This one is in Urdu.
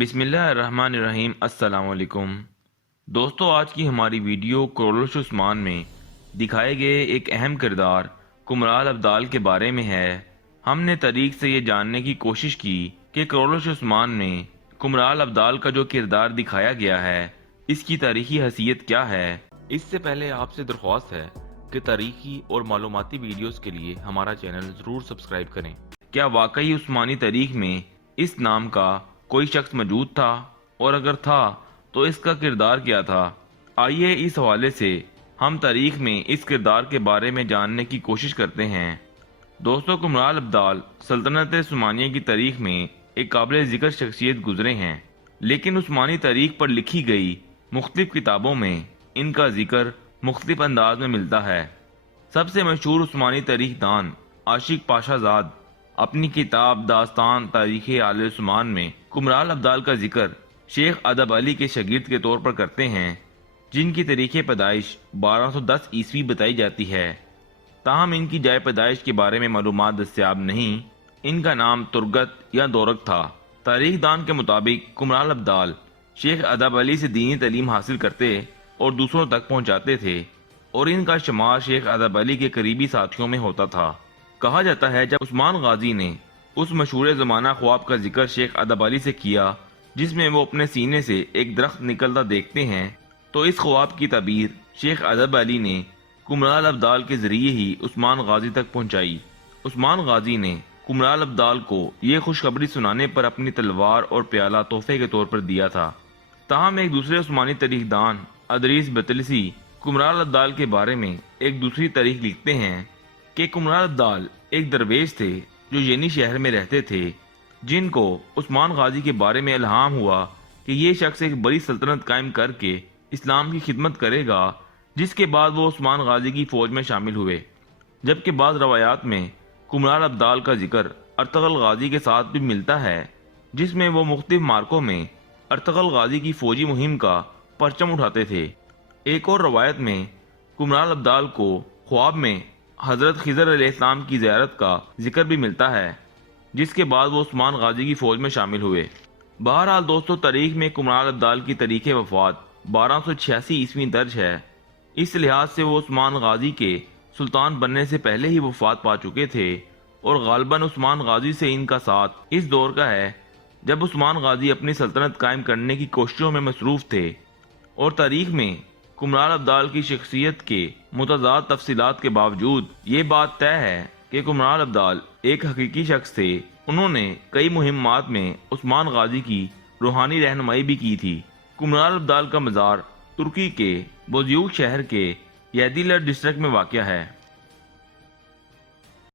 بسم اللہ الرحمن الرحیم۔ السلام علیکم دوستو، آج کی ہماری ویڈیو کرولش عثمان میں دکھائے گئے ایک اہم کردار کمرال ابدال کے بارے میں ہے۔ ہم نے تاریخ سے یہ جاننے کی کوشش کی کہ کرولش عثمان میں کمرال ابدال کا جو کردار دکھایا گیا ہے اس کی تاریخی حیثیت کیا ہے۔ اس سے پہلے آپ سے درخواست ہے کہ تاریخی اور معلوماتی ویڈیوز کے لیے ہمارا چینل ضرور سبسکرائب کریں۔ کیا واقعی عثمانی تاریخ میں اس نام کا کوئی شخص موجود تھا، اور اگر تھا تو اس کا کردار کیا تھا؟ آئیے اس حوالے سے ہم تاریخ میں اس کردار کے بارے میں جاننے کی کوشش کرتے ہیں۔ دوستو، کمرال ابدال سلطنت عثمانیہ کی تاریخ میں ایک قابل ذکر شخصیت گزرے ہیں، لیکن عثمانی تاریخ پر لکھی گئی مختلف کتابوں میں ان کا ذکر مختلف انداز میں ملتا ہے۔ سب سے مشہور عثمانی تاریخ دان عاشق پاشا زاد اپنی کتاب داستان تاریخ آل عثمان میں کمرال ابدال کا ذکر شیخ ادب علی کے شاگرد کے طور پر کرتے ہیں، جن کی تاریخ پیدائش 1210 عیسوی بتائی جاتی ہے۔ تاہم ان کی جائے پیدائش کے بارے میں معلومات دستیاب نہیں۔ ان کا نام ترگت یا دورک تھا۔ تاریخ دان کے مطابق کمرال ابدال شیخ ادب علی سے دینی تعلیم حاصل کرتے اور دوسروں تک پہنچاتے تھے، اور ان کا شمار شیخ ادب علی کے قریبی ساتھیوں میں ہوتا تھا۔ کہا جاتا ہے جب عثمان غازی نے اس مشہور زمانہ خواب کا ذکر شیخ ادب علی سے کیا جس میں وہ اپنے سینے سے ایک درخت نکلتا دیکھتے ہیں، تو اس خواب کی تعبیر شیخ ادب علی نے کمرال ابدال کے ذریعے ہی عثمان غازی تک پہنچائی۔ عثمان غازی نے کمرال ابدال کو یہ خوشخبری سنانے پر اپنی تلوار اور پیالہ تحفے کے طور پر دیا تھا۔ تاہم ایک دوسرے عثمانی تاریخ دان ادریس بطلسی کمرال ابدال کے بارے میں ایک دوسری تاریخ لکھتے ہیں کہ کمرال ابدال ایک درویش تھے جو ینی شہر میں رہتے تھے، جن کو عثمان غازی کے بارے میں الہام ہوا کہ یہ شخص ایک بڑی سلطنت قائم کر کے اسلام کی خدمت کرے گا، جس کے بعد وہ عثمان غازی کی فوج میں شامل ہوئے۔ جبکہ بعض روایات میں کمرال ابدال کا ذکر ارطغرل غازی کے ساتھ بھی ملتا ہے، جس میں وہ مختلف مارکوں میں ارطغرل غازی کی فوجی مہم کا پرچم اٹھاتے تھے۔ ایک اور روایت میں کمرال ابدال کو خواب میں حضرت خضر علیہ السلام کی زیارت کا ذکر بھی ملتا ہے، جس کے بعد وہ عثمان غازی کی فوج میں شامل ہوئے۔ بہرحال دوستو، تاریخ میں کمرال ابدال کی تاریخ وفات 1286 عیسوی درج ہے۔ اس لحاظ سے وہ عثمان غازی کے سلطان بننے سے پہلے ہی وفات پا چکے تھے، اور غالباً عثمان غازی سے ان کا ساتھ اس دور کا ہے جب عثمان غازی اپنی سلطنت قائم کرنے کی کوششوں میں مصروف تھے۔ اور تاریخ میں کمرال ابدال کی شخصیت کے متضاد تفصیلات کے باوجود یہ بات طے ہے کہ کمرال ابدال ایک حقیقی شخص تھے۔ انہوں نے کئی مہمات میں عثمان غازی کی روحانی رہنمائی بھی کی تھی۔ کمرال ابدال کا مزار ترکی کے بوزیوک شہر کے یدیلر ڈسٹرکٹ میں واقع ہے۔